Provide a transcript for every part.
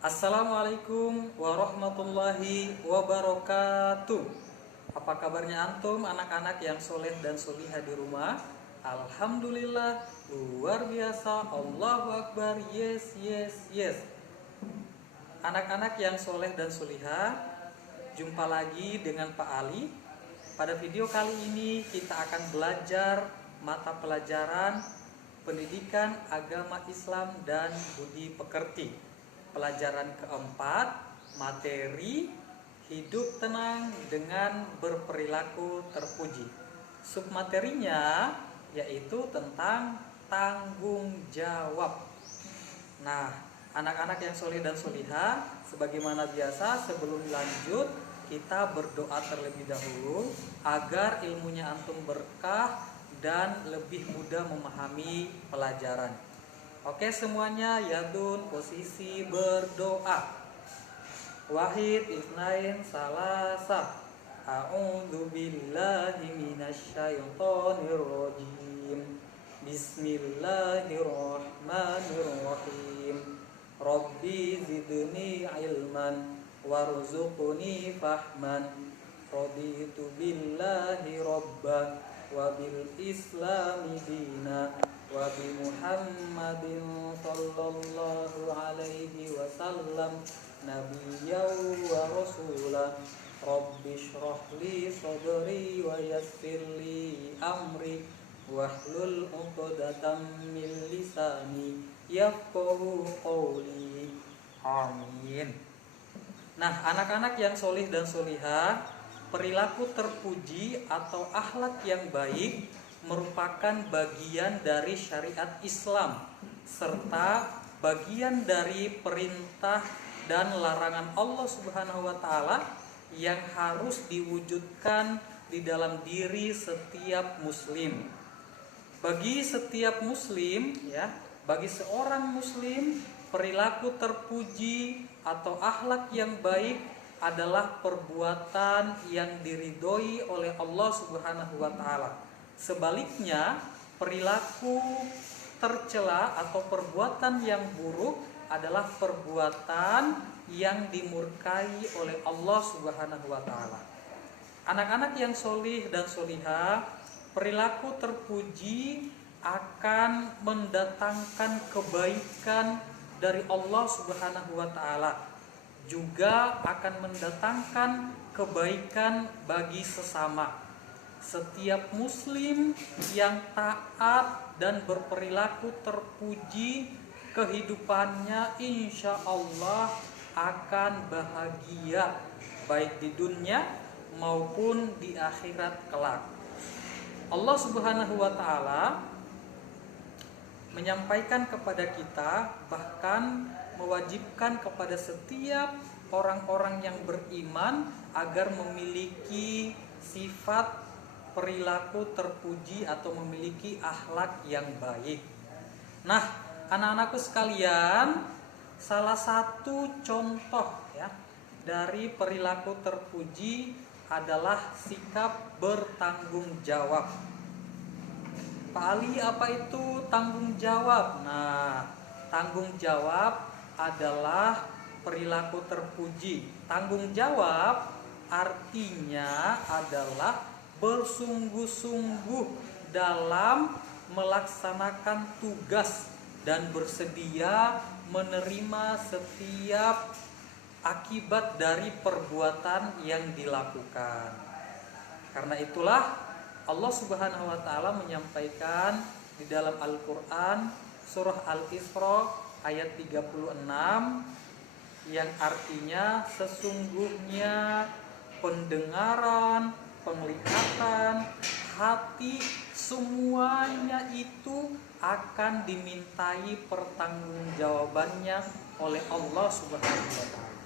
Assalamualaikum warahmatullahi wabarakatuh. Apa kabarnya antum anak-anak yang soleh dan solihah di rumah? Alhamdulillah, luar biasa, Allahu Akbar, yes, yes, yes. Anak-anak yang soleh dan solihah, jumpa lagi dengan Pak Ali. Pada video kali ini kita akan belajar mata pelajaran Pendidikan Agama Islam dan Budi Pekerti. Pelajaran keempat, materi hidup tenang dengan berperilaku terpuji. Submaterinya yaitu tentang tanggung jawab. Nah, anak-anak yang soleh dan solihah, sebagaimana biasa sebelum lanjut kita berdoa terlebih dahulu agar ilmunya antum berkah dan lebih mudah memahami pelajaran. Oke semuanya, yadun posisi berdoa. Wahid isnain salasa. A'udzu billahi minasyaitonir rajim. Bismillahirrahmanirrahim. Rabbi zidni ilman warzuqni fahman. Raditu billahi rabban wa bil islami dina wa bi Muhammadin sallallahu alaihi wasallam nabiyyan wa rasulah. Rabbi shrah li sadri wa yassir li amri wahlul 'uqdatam min lisani yafqahu qawli. Amin. Nah, anak-anak yang solih dan solihah, perilaku terpuji atau akhlak yang baik merupakan bagian dari syariat Islam serta bagian dari perintah dan larangan Allah Subhanahu wa taala yang harus diwujudkan di dalam diri setiap muslim. Bagi setiap muslim bagi seorang muslim, perilaku terpuji atau akhlak yang baik adalah perbuatan yang diridhoi oleh Allah Subhanahu wa taala. Sebaliknya, perilaku tercela atau perbuatan yang buruk adalah perbuatan yang dimurkai oleh Allah Subhanahu wa taala. Anak-anak yang solih dan solihah, perilaku terpuji akan mendatangkan kebaikan dari Allah Subhanahu wa taala, juga akan mendatangkan kebaikan bagi sesama. Setiap muslim yang taat dan berperilaku terpuji, kehidupannya insya Allah akan bahagia baik di dunia maupun di akhirat kelak. Allah Subhanahu wa taala menyampaikan kepada kita, bahkan mewajibkan kepada setiap orang-orang yang beriman agar memiliki sifat perilaku terpuji atau memiliki akhlak yang baik. Nah, anak-anakku sekalian, salah satu contoh dari perilaku terpuji adalah sikap bertanggung jawab. Pak Ali, apa itu tanggung jawab? Nah, tanggung jawab adalah perilaku terpuji. Tanggung jawab artinya adalah bersungguh-sungguh dalam melaksanakan tugas dan bersedia menerima setiap akibat dari perbuatan yang dilakukan. Karena itulah Allah Subhanahu wa taala menyampaikan di dalam Al-Qur'an surah Al-Isra ayat 36 yang artinya sesungguhnya pendengaran, penglihatan, hati semuanya itu akan dimintai pertanggungjawabannya oleh Allah Subhanahu wa taala.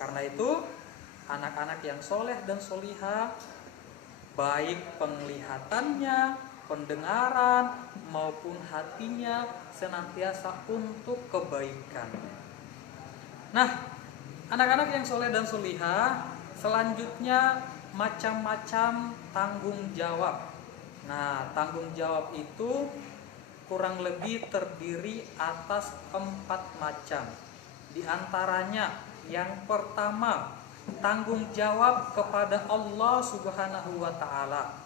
Karena itu, anak-anak yang soleh dan solihah, baik penglihatannya, pendengaran maupun hatinya senantiasa untuk kebaikan. Nah, anak-anak yang soleh dan solihah, selanjutnya macam-macam tanggung jawab. Nah, tanggung jawab itu kurang lebih terdiri atas 4 macam. Di antaranya yang pertama, tanggung jawab kepada Allah Subhanahu wa taala.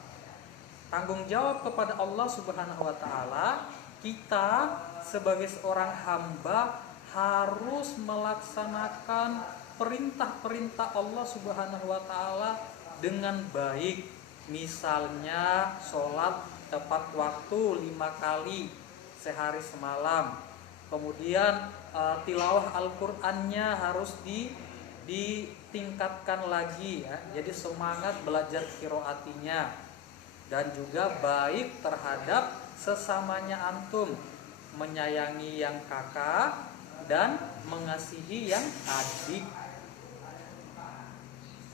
Tanggung jawab kepada Allah Subhanahu wa taala, kita sebagai seorang hamba harus melaksanakan perintah-perintah Allah Subhanahu wa taala dengan baik. Misalnya sholat tepat waktu 5 kali sehari semalam. Kemudian tilawah Al-Qur'annya harus ditingkatkan lagi ya. Jadi semangat belajar qiraatinya. Dan juga baik terhadap sesamanya antum, menyayangi yang kakak dan mengasihi yang adik.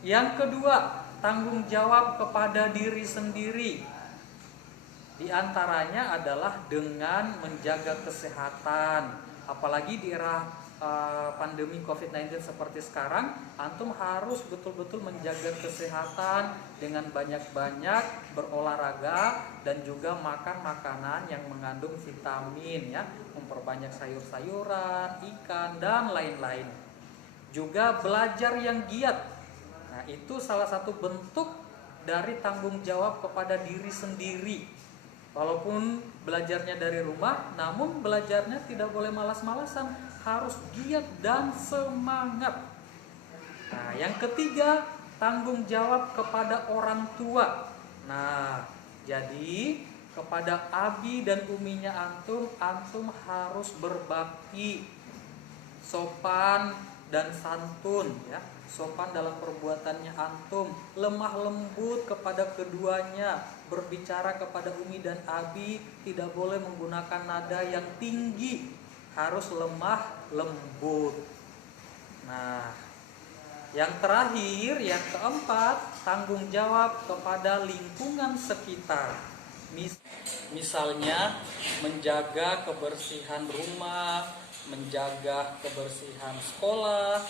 Yang kedua, tanggung jawab kepada diri sendiri. Di antaranya adalah dengan menjaga kesehatan. Apalagi di era pandemi COVID-19 seperti sekarang, antum harus betul-betul menjaga kesehatan dengan banyak-banyak berolahraga dan juga makan makanan yang mengandung vitamin ya, memperbanyak sayur-sayuran, ikan dan lain-lain. Juga belajar yang giat. Nah, itu salah satu bentuk dari tanggung jawab kepada diri sendiri. Walaupun belajarnya dari rumah, namun belajarnya tidak boleh malas-malasan, harus giat dan semangat. Nah, yang ketiga, tanggung jawab kepada orang tua. Nah, jadi kepada abi dan uminya antum harus berbakti, sopan dan santun ya. Sopan dalam perbuatannya antum, lemah lembut kepada keduanya, berbicara kepada umi dan abi tidak boleh menggunakan nada yang tinggi, harus lemah lembut. Nah, yang terakhir, yang keempat, tanggung jawab kepada lingkungan sekitar. Misalnya menjaga kebersihan rumah, menjaga kebersihan sekolah,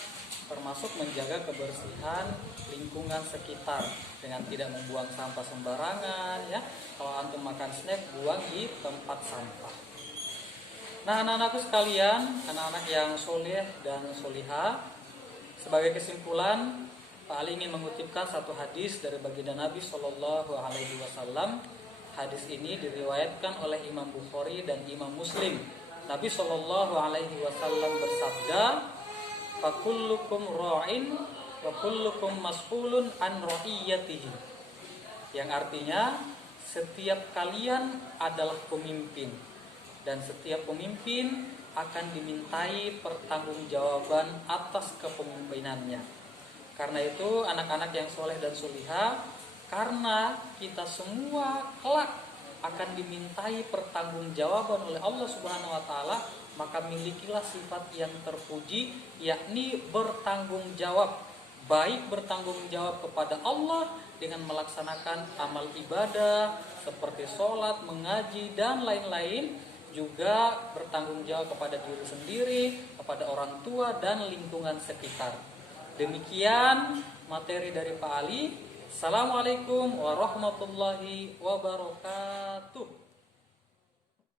termasuk menjaga kebersihan lingkungan sekitar dengan tidak membuang sampah sembarangan ya. Kalau antum makan snack, buang di tempat sampah. Nah, anak-anakku sekalian, anak-anak yang soleh dan solihah, sebagai kesimpulan, Pak Ali ingin mengutipkan satu hadis dari baginda Nabi Shallallahu Alaihi Wasallam. Hadis ini diriwayatkan oleh Imam Bukhari dan Imam Muslim. Nabi Shallallahu Alaihi Wasallam bersabda, "Fakullukum ra'in wa kullukum mas'ulun an ra'iyatihi." Yang artinya, setiap kalian adalah pemimpin dan setiap pemimpin akan dimintai pertanggungjawaban atas kepemimpinannya. Karena itu, anak-anak yang soleh dan solihah, karena kita semua kelak akan dimintai pertanggungjawaban oleh Allah Subhanahu wa taala, maka milikilah sifat yang terpuji, yakni bertanggung jawab. Baik bertanggung jawab kepada Allah dengan melaksanakan amal ibadah seperti sholat, mengaji dan lain-lain, juga bertanggung jawab kepada diri sendiri, kepada orang tua dan lingkungan sekitar. Demikian materi dari Pak Ali. Assalamualaikum warahmatullahi wabarakatuh.